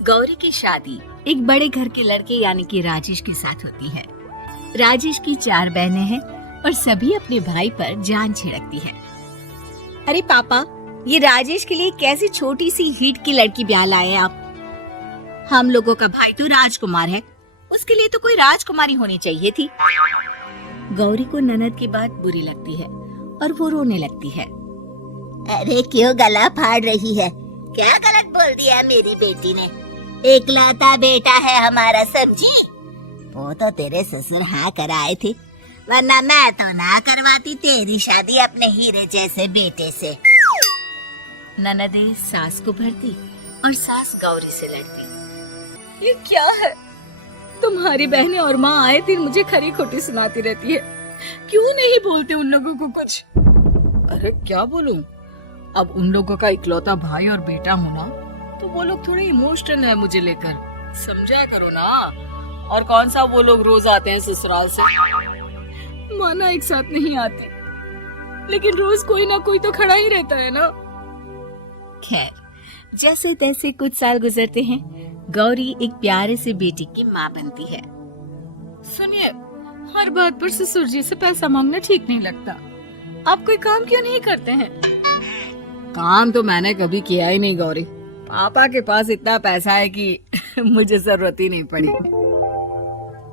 गौरी की शादी एक बड़े घर के लड़के यानी कि राजेश के साथ होती है। राजेश की 4 बहनें हैं और सभी अपने भाई पर जान छिड़कती है। अरे पापा, ये राजेश के लिए कैसी छोटी सी हीट की लड़की ब्याह लाए आप? हम लोगों का भाई तो राजकुमार है, उसके लिए तो कोई राजकुमारी होनी चाहिए थी। गौरी को ननद की बात बुरी लगती है और वो रोने लगती है। अरे क्यों गला फाड़ रही है? क्या गलत बोल दिया मेरी बेटी ने? एकलौता बेटा है हमारा, समझी? वो तो तेरे ससुर हाँ कराए थे, वरना मैं तो ना करवाती तेरी शादी अपने हीरे जैसे बेटे से। ननदे सास को भरती और सास गौरी से लड़ती। ये क्या है? तुम्हारी बहनें और माँ आए दिन मुझे खरी खोटी सुनाती रहती है। क्यों नहीं बोलते उन लोगों को कुछ? अरे क्या बोलूं? अब उन लोगों का इकलौता भाई और बेटा होना, तो वो लोग थोड़े इमोशनल है मुझे लेकर, समझा करो ना। और कौन सा वो लोग रोज आते हैं ससुराल से? माना एक साथ नहीं आते, लेकिन रोज कोई ना कोई तो खड़ा ही रहता है ना। खैर, जैसे तैसे कुछ साल गुजरते हैं। गौरी एक प्यारे से बेटी की माँ बनती है। सुनिए, हर बात पर ससुर जी से पैसा मांगना ठीक नहीं लगता। आप कोई काम क्यों नहीं करते हैं? काम तो मैंने कभी किया ही नहीं गौरी। पापा के पास इतना पैसा है कि मुझे जरूरत ही नहीं पड़ी।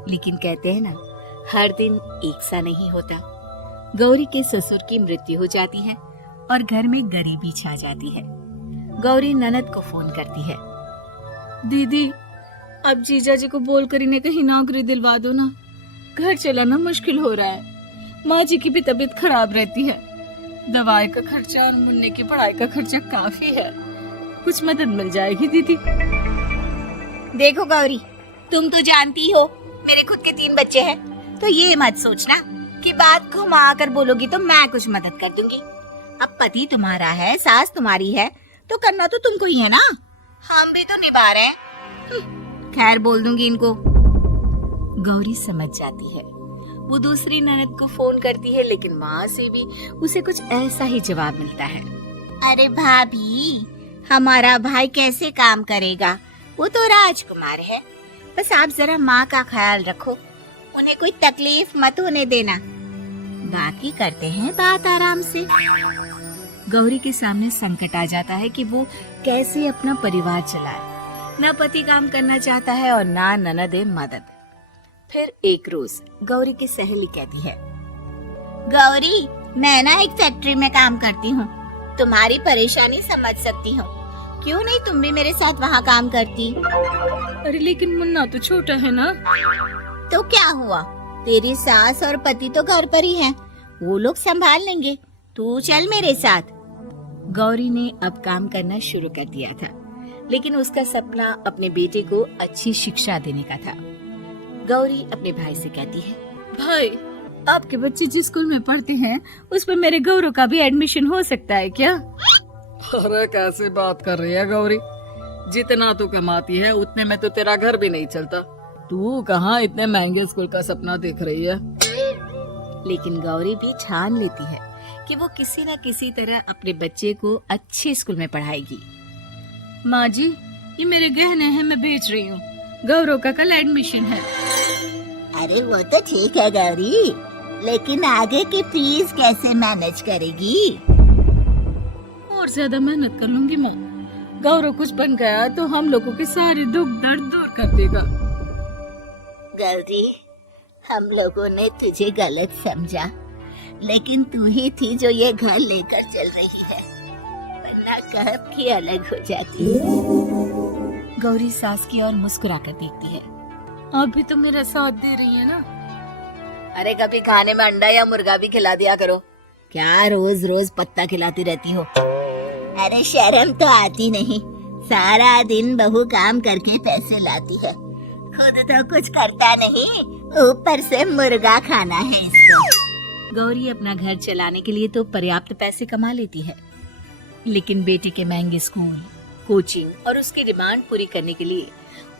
लेकिन कहते हैं ना, हर दिन एक सा नहीं होता। गौरी के ससुर की मृत्यु हो जाती है और घर में गरीबी छा जाती है। गौरी ननद को फोन करती है। दीदी, अब जीजा जी को बोलकर इन्हें कहीं नौकरी दिलवा दो ना, घर चलाना मुश्किल हो रहा है। माँ जी की भी तबीयत खराब रहती है, दवाई का खर्चा और मुन्ने की पढ़ाई का खर्चा काफी है। कुछ मदद मिल जाएगी दीदी। देखो गौरी, तुम तो जानती हो मेरे खुद के 3 बच्चे हैं, तो ये मत सोचना कि बात घुमा कर बोलोगी तो मैं कुछ मदद कर दूंगी। अब पति तुम्हारा है, सास तुम्हारी है, तो करना तो तुमको ही है ना। हम भी तो निभा रहे हैं। खैर, बोल दूंगी इनको। गौरी समझ जाती है। वो दूसरी ननद को फोन करती है, लेकिन माँ से भी उसे कुछ ऐसा ही जवाब मिलता है। अरे भाभी, हमारा भाई कैसे काम करेगा? वो तो राजकुमार है। बस आप जरा माँ का ख्याल रखो, उन्हें कोई तकलीफ मत होने देना। बाकी करते हैं बात आराम से। गौरी के सामने संकट आ जाता है कि वो कैसे अपना परिवार चलाए। ना पति काम करना चाहता है और ना ननदे मदद। फिर एक रोज गौरी की सहेली कहती है, गौरी, मैं ना एक फैक्ट्री में काम करती हूँ, तुम्हारी परेशानी समझ सकती हूँ। क्यों नहीं तुम भी मेरे साथ वहाँ काम करती? अरे लेकिन मुन्ना तो छोटा है ना। तो क्या हुआ, तेरी सास और पति तो घर पर ही हैं, वो लोग संभाल लेंगे। तू चल मेरे साथ। गौरी ने अब काम करना शुरू कर दिया था, लेकिन उसका सपना अपने बेटे को अच्छी शिक्षा देने का था। गौरी अपने भाई से कहती है, भाई, आपके बच्चे जिस स्कूल में पढ़ते हैं उस पर मेरे गौरव का भी एडमिशन हो सकता है क्या? अरे कैसी बात कर रही है गौरी? जितना तू कमाती है उतने में तो तेरा घर भी नहीं चलता। तू कहाँ इतने महंगे स्कूल का सपना देख रही है? लेकिन गौरी भी ठान लेती है कि वो किसी न किसी तरह अपने बच्चे को अच्छे स्कूल में पढ़ाएगी। माँ जी, ये मेरे गहने हैं, मैं बेच रही हूँ। गौरव का कल एडमिशन है। अरे वो तो ठीक है गौरी, लेकिन आगे की फीस कैसे मैनेज करेगी? और ज्यादा मेहनत कर लूंगी माँ। गौरव कुछ बन गया तो हम लोगों के सारे दुख दर्द दूर कर देगा। गौरी, हम लोगों ने तुझे गलत समझा, लेकिन तू ही थी जो ये घर लेकर चल रही है, वरना कब की अलग हो जाती। गौरी सास की ओर मुस्कुरा कर देखती है। आप भी तो मेरा साथ दे रही है ना? अरे कभी खाने में अंडा या मुर्गा भी खिला दिया करो, क्या रोज रोज पत्ता खिलाती रहती हो? अरे शर्म तो आती नहीं, सारा दिन बहू काम करके पैसे लाती है, खुद तो कुछ करता नहीं, ऊपर से मुर्गा खाना है इसको। गौरी अपना घर चलाने के लिए तो पर्याप्त पैसे कमा लेती है, लेकिन बेटे के महंगे स्कूल, कोचिंग और उसकी डिमांड पूरी करने के लिए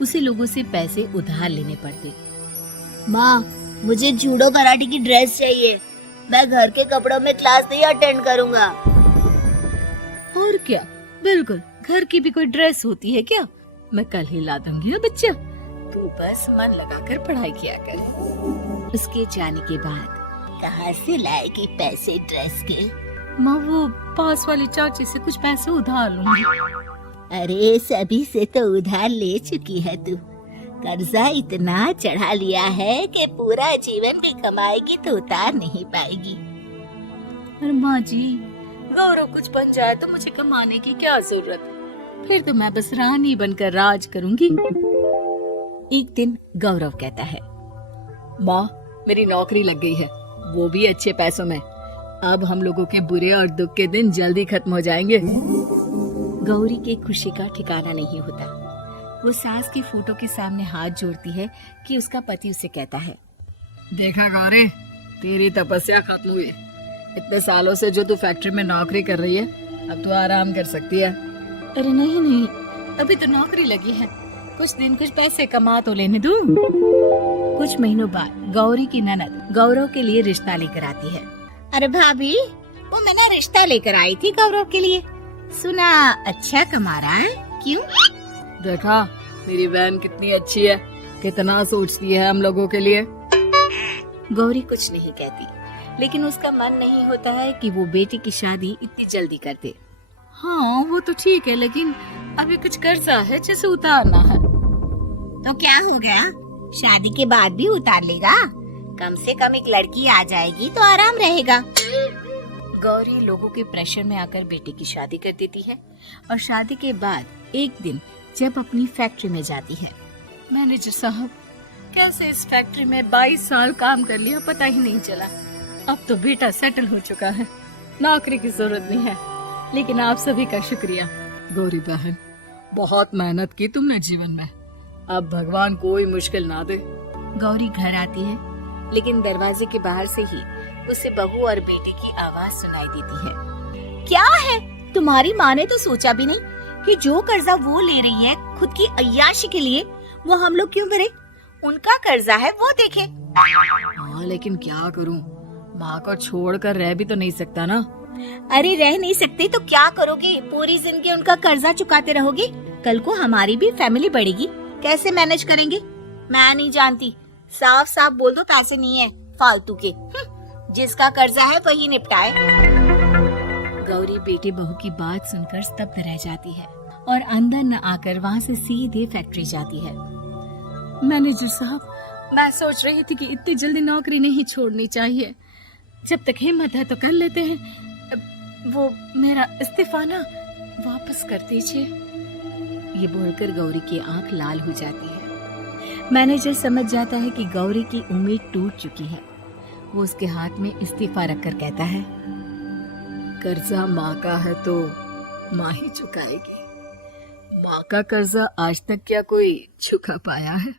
उसे लोगों से पैसे उधार लेने पड़ते। माँ, मुझे जूडो कराटे की ड्रेस चाहिए, मैं घर के कपड़ों में क्लास नहीं अटेंड करूँगा। और क्या, बिल्कुल, घर की भी कोई ड्रेस होती है क्या? मैं कल ही ला दूंगी ना बच्चा, तू बस मन लगाकर पढ़ाई किया कर। उसके जाने के बाद कहाँ से लाएगी पैसे ड्रेस के? माँ वो पास वाली चाची से कुछ पैसे उधार लूंगी। अरे सभी से तो उधार ले चुकी है तू। कर्जा इतना चढ़ा लिया है कि पूरा जीवन भी कमाएगी तो उतार नहीं पाएगी। अरे माँ जी, गौरव कुछ बन जाए तो मुझे कमाने की क्या जरूरत, फिर तो मैं बस रानी बनकर राज करूंगी। एक दिन गौरव कहता है, माँ मेरी नौकरी लग गई है, वो भी अच्छे पैसों में। अब हम लोगों के बुरे और दुख के दिन जल्दी खत्म हो जाएंगे। गौरी की खुशी का ठिकाना नहीं होता। वो सास की फोटो के सामने हाथ जोड़ती है कि उसका पति उसे कहता है, देखा गौरी, तेरी तपस्या खत्म हुई। इतने सालों से जो तू फैक्ट्री में नौकरी कर रही है, अब तू आराम कर सकती है। अरे नहीं नहीं, अभी तो नौकरी लगी है, कुछ दिन कुछ पैसे कमा तो लेने दूं। कुछ महीनों बाद गौरी की ननद गौरव के लिए रिश्ता लेकर आती है। अरे भाभी, वो मैंने रिश्ता लेकर आई थी गौरव के लिए, सुना अच्छा कमा रहा है, क्यों? देखा मेरी बहन कितनी अच्छी है, कितना सोचती है हम लोगों के लिए। गौरी कुछ नहीं कहती, लेकिन उसका मन नहीं होता है कि वो बेटी की शादी इतनी जल्दी कर दे। हाँ वो तो ठीक है, लेकिन अभी कुछ कर्जा है जिसे उतारना है। तो क्या हो गया, शादी के बाद भी उतार लेगा? कम से कम एक लड़की आ जाएगी तो आराम रहेगा। गौरी लोगों के प्रेशर में आकर बेटी की शादी कर देती है और शादी के बाद एक दिन जब अपनी फैक्ट्री में जाती है, मैनेजर साहब कैसे इस फैक्ट्री में 22 साल काम कर लिया पता ही नहीं चला। अब तो बेटा सेटल हो चुका है, नौकरी की जरूरत नहीं है। लेकिन आप सभी का शुक्रिया गौरी बहन, बहुत मेहनत की तुमने जीवन में, अब भगवान कोई मुश्किल ना दे। गौरी घर आती है, लेकिन दरवाजे के बाहर से ही उसे बहू और बेटी की आवाज सुनाई देती है। क्या है, तुम्हारी माँ ने तो सोचा भी नहीं कि जो कर्जा वो ले रही है खुद की अय्याशी के लिए, वो हम लोग क्यों भरे? उनका कर्जा है वो देखे। हाँ लेकिन क्या करूँ, माँ को छोड़कर रह भी तो नहीं सकता ना। अरे रह नहीं सकते तो क्या करोगे? पूरी जिंदगी उनका कर्जा चुकाते रहोगे? कल को हमारी भी फैमिली बढ़ेगी, कैसे मैनेज करेंगे? मैं नहीं जानती, साफ साफ बोल दो पैसे नहीं है फालतू के। जिसका कर्जा है वही निपटाए। गौरी बेटी बहू की बात सुनकर स्तब्ध रह जाती है और अंदर न आकर वहाँ से सीधे फैक्ट्री जाती है। मैनेजर साहब, मैं सोच रही थी कि इतनी जल्दी नौकरी नहीं छोड़नी चाहिए, जब तक हिम्मत है तो कर लेते हैं। वो मेरा इस्तीफा ना वापस कर दीजिए। ये बोलकर गौरी की आंख लाल हो जाती है। मैनेजर समझ जाता है कि गौरी की उम्मीद टूट चुकी है। वो उसके हाथ में इस्तीफा रखकर कहता है, कर्जा माँ का है तो माँ ही चुकाएगी। माँ का कर्जा आज तक क्या कोई चुका पाया है?